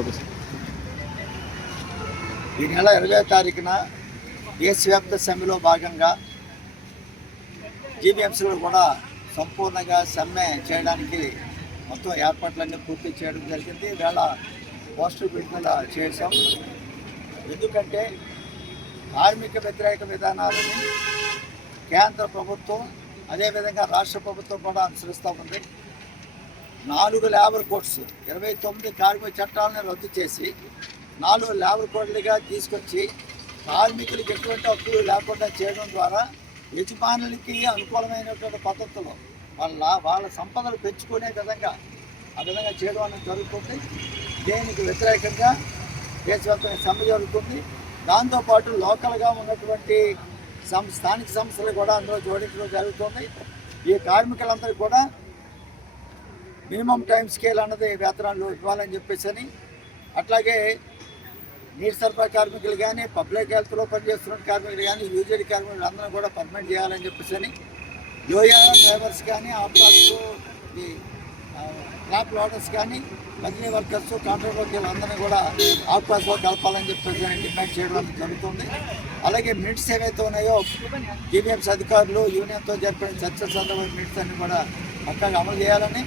Okay sir. ఈ నెల ఇరవై తారీఖున దేశవ్యాప్త సమ్మెలో భాగంగా జీబీఎంసీలో కూడా సంపూర్ణంగా సమ్మె చేయడానికి మొత్తం ఏర్పాట్లన్నీ పూర్తి చేయడం జరిగింది. వేళ పోస్టర్ విడుదల చేశాం. ఎందుకంటే కార్మిక వ్యతిరేక విధానాలని కేంద్ర ప్రభుత్వం అదేవిధంగా రాష్ట్ర ప్రభుత్వం కూడా అనుసరిస్తూ ఉంది. నాలుగు లేబర్ కోడ్స్ ఇరవై తొమ్మిది కార్మిక చట్టాలను రద్దు చేసి నాలుగు లేబర్ కోడ్లుగా తీసుకొచ్చి కార్మికులకు ఎటువంటి హక్కులు లేకుండా చేయడం ద్వారా యజమానులకి అనుకూలమైనటువంటి పద్ధతులు వాళ్ళ వాళ్ళ సంపదలు పెంచుకునే విధంగా ఆ విధంగా చేయడం అనేది జరుగుతుంది. దీనికి వ్యతిరేకంగా దేశవ్యాప్తంగా సమ్మె జరుగుతుంది. దాంతోపాటు లోకల్గా ఉన్నటువంటి సం స్థానిక సంస్థలు కూడా అందులో జోడించడం జరుగుతుంది. ఈ కార్మికులందరూ కూడా మినిమం టైం స్కేల్ అన్నది వేతనాలు ఇవ్వాలని చెప్పేసి అని అట్లాగే నీటి సరఫరా కార్మికులు కానీ పబ్లిక్ హెల్త్లో పనిచేస్తున్న కార్మికులు కానీ యూజెడ్ కార్మికులు అందరూ కూడా పర్మనెంట్ చేయాలని చెప్పేసి అని యోయా డ్రైవర్స్ కానీ ఆప్లాస్ ఈ క్రాప్ లోడర్స్ కానీ మజిలీ వర్కర్స్ కాంట్రాక్ట్ వర్కర్లు అందరినీ కూడా ఆప్లాస్లో కలపాలని చెప్పేసి డిమాండ్ చేయడం జరుగుతుంది. అలాగే మినిట్స్ ఏవైతే ఉన్నాయో జీవీఎంస్ అధికారులు యూనియన్తో జరిపిన చర్చల సందర్భంగా మినిట్స్ అన్ని కూడా పక్కగా అమలు చేయాలని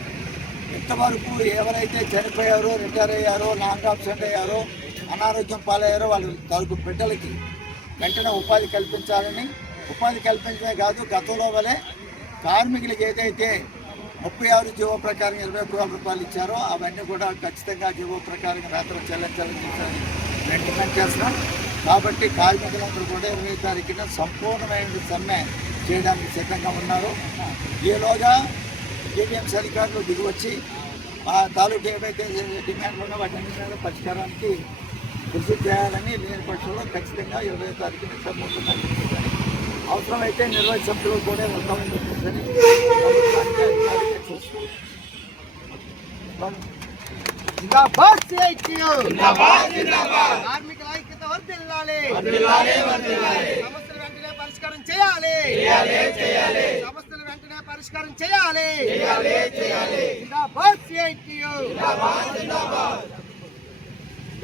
ఇంతవరకు ఎవరైతే చనిపోయారో రిటైర్ అయ్యారో లాంగ్ ఆబ్సెంట్ అయ్యారో అనారోగ్యం పాలయ్యారో వాళ్ళ తరపు బిడ్డలకి వెంటనే ఉపాధి కల్పించాలని ఉపాధి కల్పించడమే కాదు గతంలో వలె కార్మికులకి ఏదైతే ముప్పై ఆరు జీవో ప్రకారం ఇరవై ఒక్క వేల రూపాయలు ఇచ్చారో అవన్నీ కూడా ఖచ్చితంగా జీవో ప్రకారం రాత్రి చెల్లించాలని చెప్పి మేము చేస్తున్నాం. కాబట్టి కార్మికులందరూ కూడా ఇరవై తారీఖున సంపూర్ణమైన సమ్మె చేయడానికి సిద్ధంగా ఉన్నారు. ఈలోగా ఏటీఎంసీ అధికారులు దిగివచ్చి మా తాలూకు ఏవైతే డిమాండ్లు ఉన్నాయో వాటి మీద పరిష్కారానికి కృషి చేయాలని లేని పక్షంలో ఖచ్చితంగా ఇరవై తారీఖున సమ్ముతున్నాను అవసరమైతే నిర్వహణ సభ్యులు కూడా. జిందాబాద్ సిఐటియు కార్మికుల ఐక్యత వర్ధిల్లాలి. సమస్యలు వెంటనే పరిష్కారం చేయాలి పరిష్కారం చేయాలి.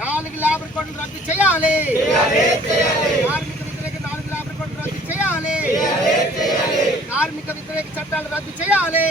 నాలుగు లేబర్ కోడ్లు రద్దు చేయాలి. కార్మిక వ్యతిరేక నాలుగు లేబర్ కోడ్లు రద్దు చేయాలి. కార్మిక వ్యతిరేక చట్టాలు రద్దు చేయాలి.